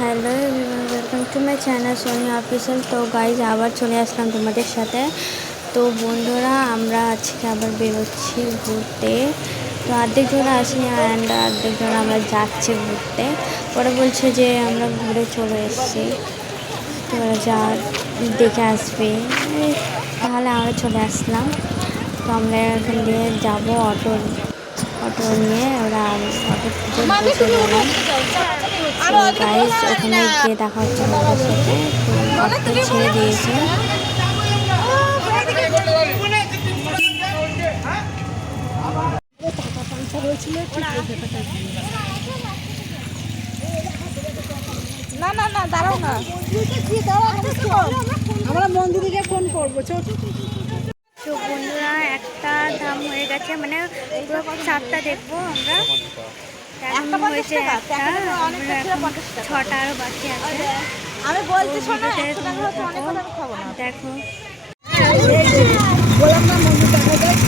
Hello everyone, welcome to my channel Soni official. তো guys আবার চলে আসলাম তোমাদের সাথে। তো বন্ধুরা, আমরা আজকে আবার বেরোচ্ছি ঘুরতে। তো অর্ধেক জোড়া আসিনি অ্যান্ড অর্ধেক জোড়া আমরা যাচ্ছি ঘুরতে। পরে বলছে যে আমরা ঘুরে চলে এসেছি, তো ওরা যা দেখে আসবে, তাহলে আমরা চলে আসলাম। তো আমরা এখান দিয়ে যাবো অটো নিয়ে, ওরা অটো খুঁজে বসে গেলাম। তো গাইজ ওখানে গিয়ে দেখা হচ্ছে আমাদের সাথে। তো অটো ছেড়ে দিয়েছে। না না না, দাঁড়াও না, আমরা মন্দিরে ফোন করবো। তো বন্ধুরা, একটা দাম হয়ে গেছে, মানে পুরো 4টা দেখবো আমরা। এখন হয়েছে একটা, ছটা আরও বাকি আছে। আমি বলছি দেখো বললাম না মন্দির দেখা যায়।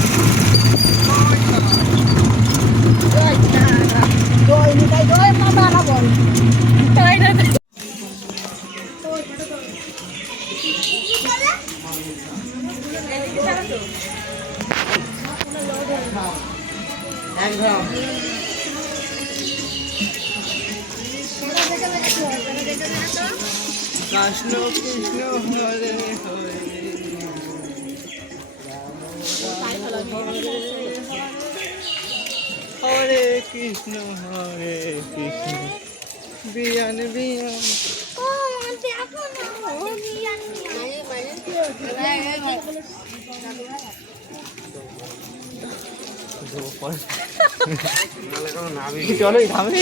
একদম কৃষ্ণ কৃষ্ণ হরে হরে হরে কৃষ্ণ হরে কৃষ্ণ বিয়ান বিয়ান চলো থামে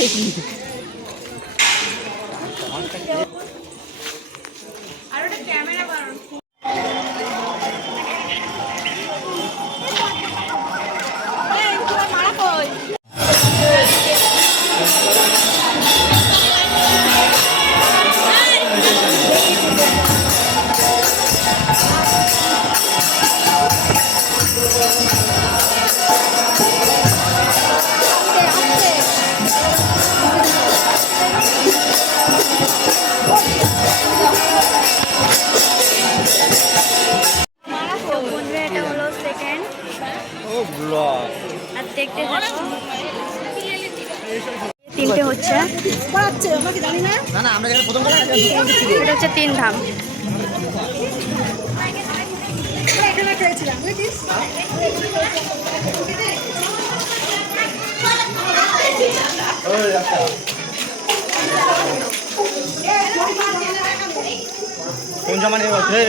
আর দেখতে তিনটে হচ্ছে, এটা হচ্ছে 3 ধাম। কোন জামানে হচ্ছে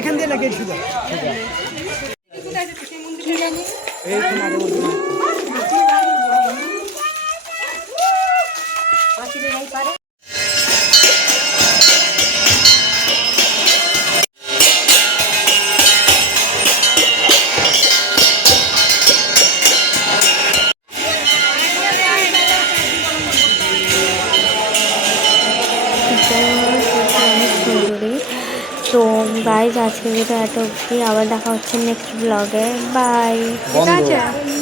এখান দিয়ে লাগে শুধু তো গাইজ আজকে ভিডিও এত অবধি, আবার দেখা হচ্ছে নেক্সট ব্লগে। বাই, ঠিক আছে।